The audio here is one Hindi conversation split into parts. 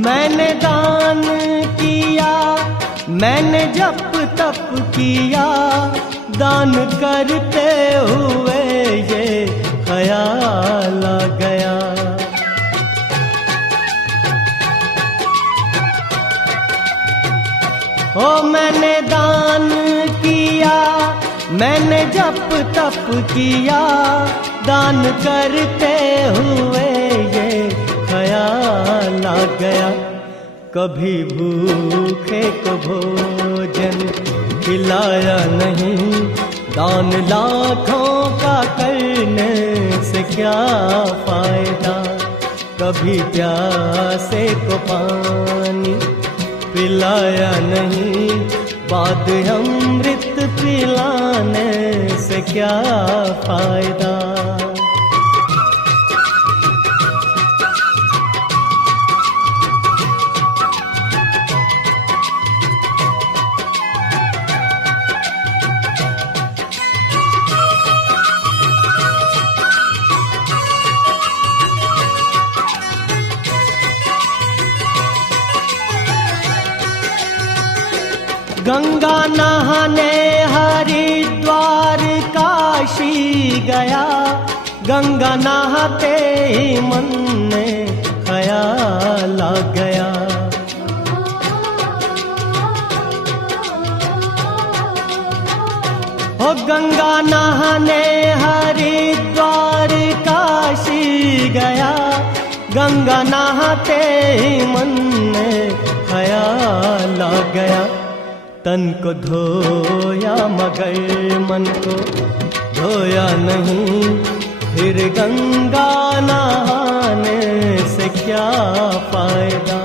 मैंने दान किया, मैंने जप तप किया, दान करते हुए ये ख्याल आ गया। ओ मैंने दान किया, मैंने जप तप किया, दान करते हुए ये ख्याल आ गया। कभी भूखे को भोजन खिलाया नहीं, दान लाखों का करने से क्या फायदा। कभी प्यासे को पानी पिलाया नहीं, बाद अमृत पिलाने से क्या फायदा। गंगा नहाने हरिद्वार काशी गया, गंगा नहाते ही मन में ख्याल आ गया। ओ गंगा नहाने हरिद्वार काशी गया, गंगा नहाते ही मन में ख्याल आ गया। तन को धोया मगर मन को धोया नहीं, फिर गंगा नहाने से क्या फायदा।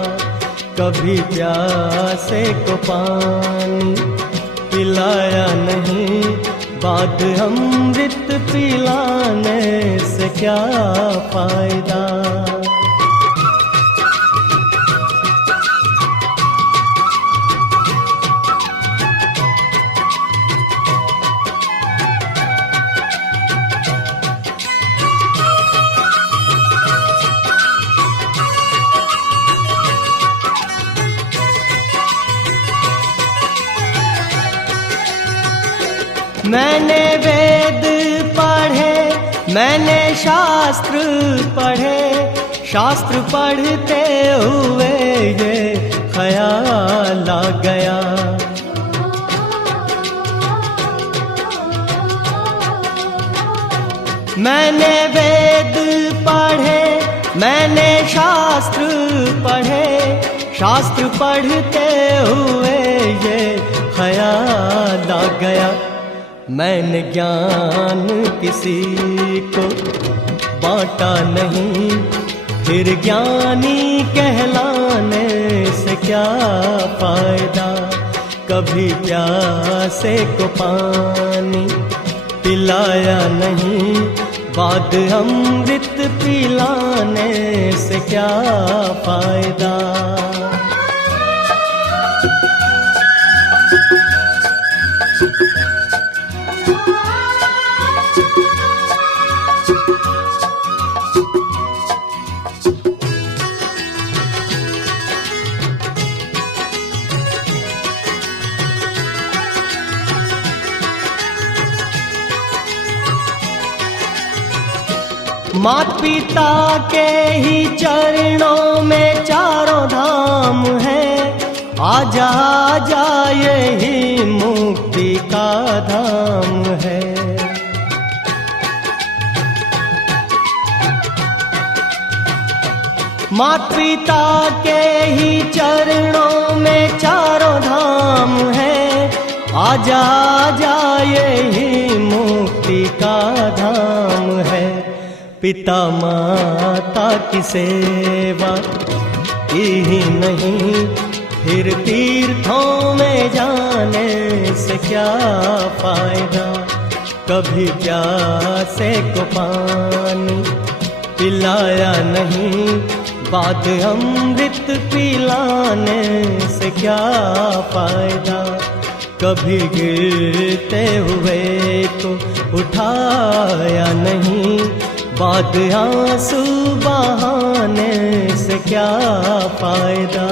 कभी प्यासे को पानी पिलाया नहीं, बाद अमृत पिलाने से क्या फायदा। मैंने वेद पढ़े, मैंने शास्त्र पढ़े, शास्त्र पढ़ते हुए ये ख्याल आ गया। मैंने वेद पढ़े, मैंने शास्त्र पढ़े, शास्त्र पढ़ते हुए ये ख्याल आ गया। मैंने ज्ञान किसी को बांटा नहीं, फिर ज्ञानी कहलाने से क्या फायदा। कभी प्यासे को पानी पिलाया नहीं, बाद अमृत पिलाने से क्या फायदा। माता पिता के ही चरणों में चारों धाम है, आजा आजा यही मुक्ति का धाम है। माता पिता के ही चरणों में चारों धाम है, आजा आजा यही मुक्ति का धाम है। पिता माता की सेवा ही नहीं, फिर तीर्थों में जाने से क्या फायदा। कभी प्यासे को पानी पिलाया नहीं, बाद अमृत पिलाने से क्या फायदा। कभी गिरते हुए को उठाया नहीं, बाद आंसू बहाने से क्या फायदा।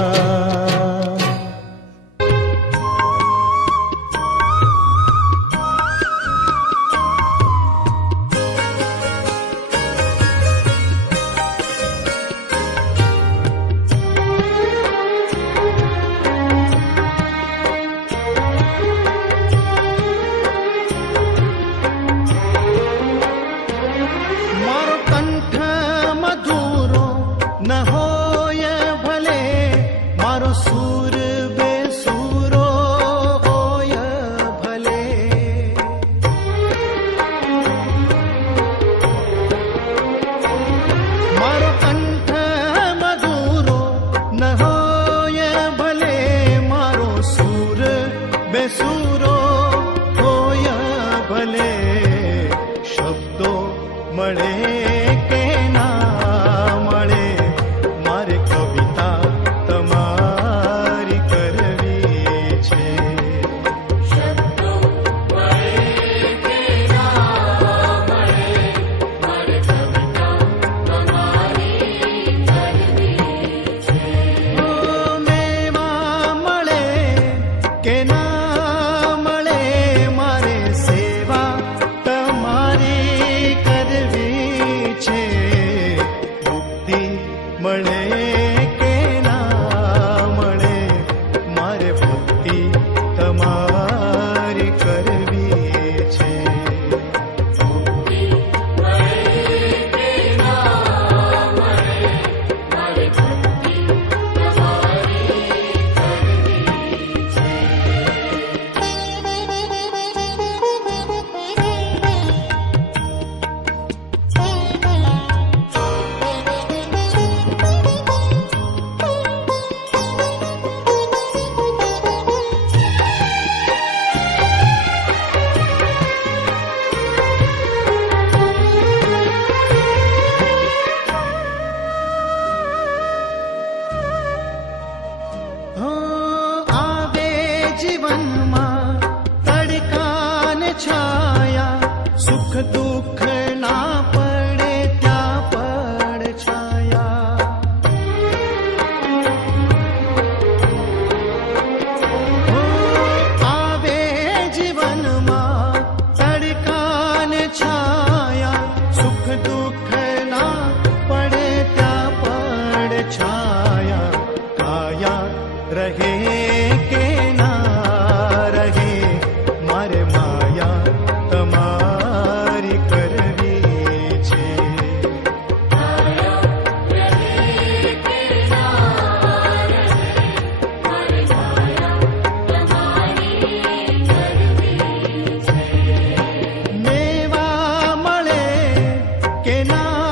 બેસુરો હોય ભલે, શબ્દો મળે કે ના મળે, મારે કવિતા તમારી કરવી છે. શબ્દો મળે કે ના મળે, મારે કવિતા તમારી કરવી છે. મેવા મળે કે ના જીવનમાં તડકા ને છાયા, સુખ દુઃખ ના પડે ત્યાં પડ છાયા. આવે જીવનમાં તડકા ને છાયા, સુખ દુઃખ ના પડે ત્યાં પડ છાયા. કાયા રહે કે કે ના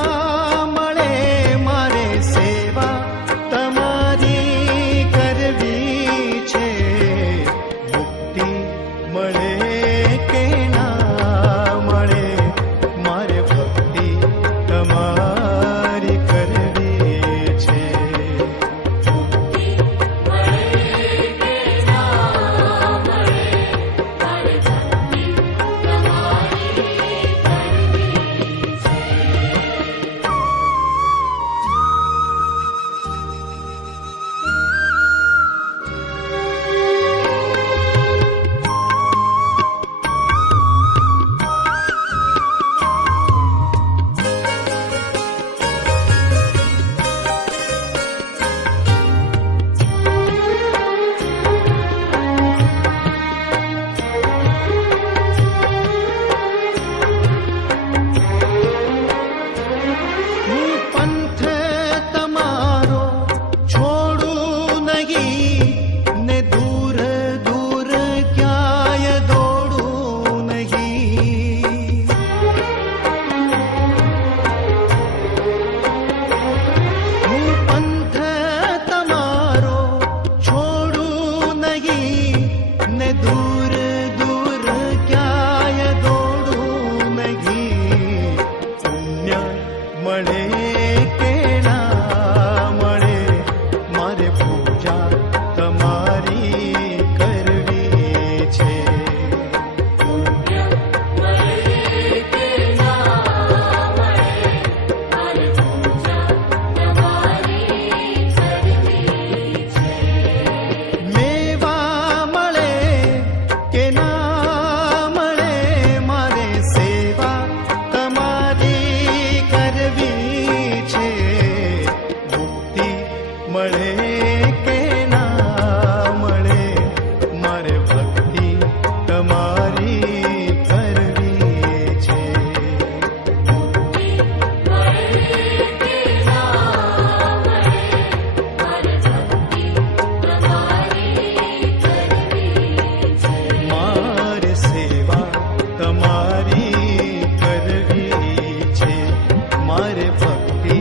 મારે ભક્તિ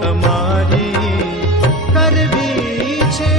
તમારી કરવી છે.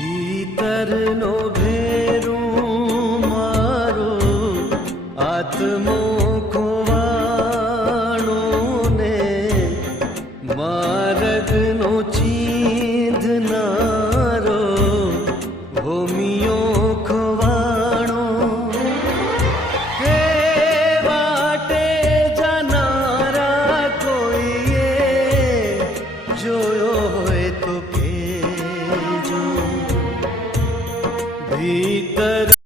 ભીતરનો ભેરું મારો આત્મો ખોવાણો ને માર્ગનો ચીંધનારો ભૂમિયો ખોવાણો હે વાટે જનારા કોઈએ જોયો હોય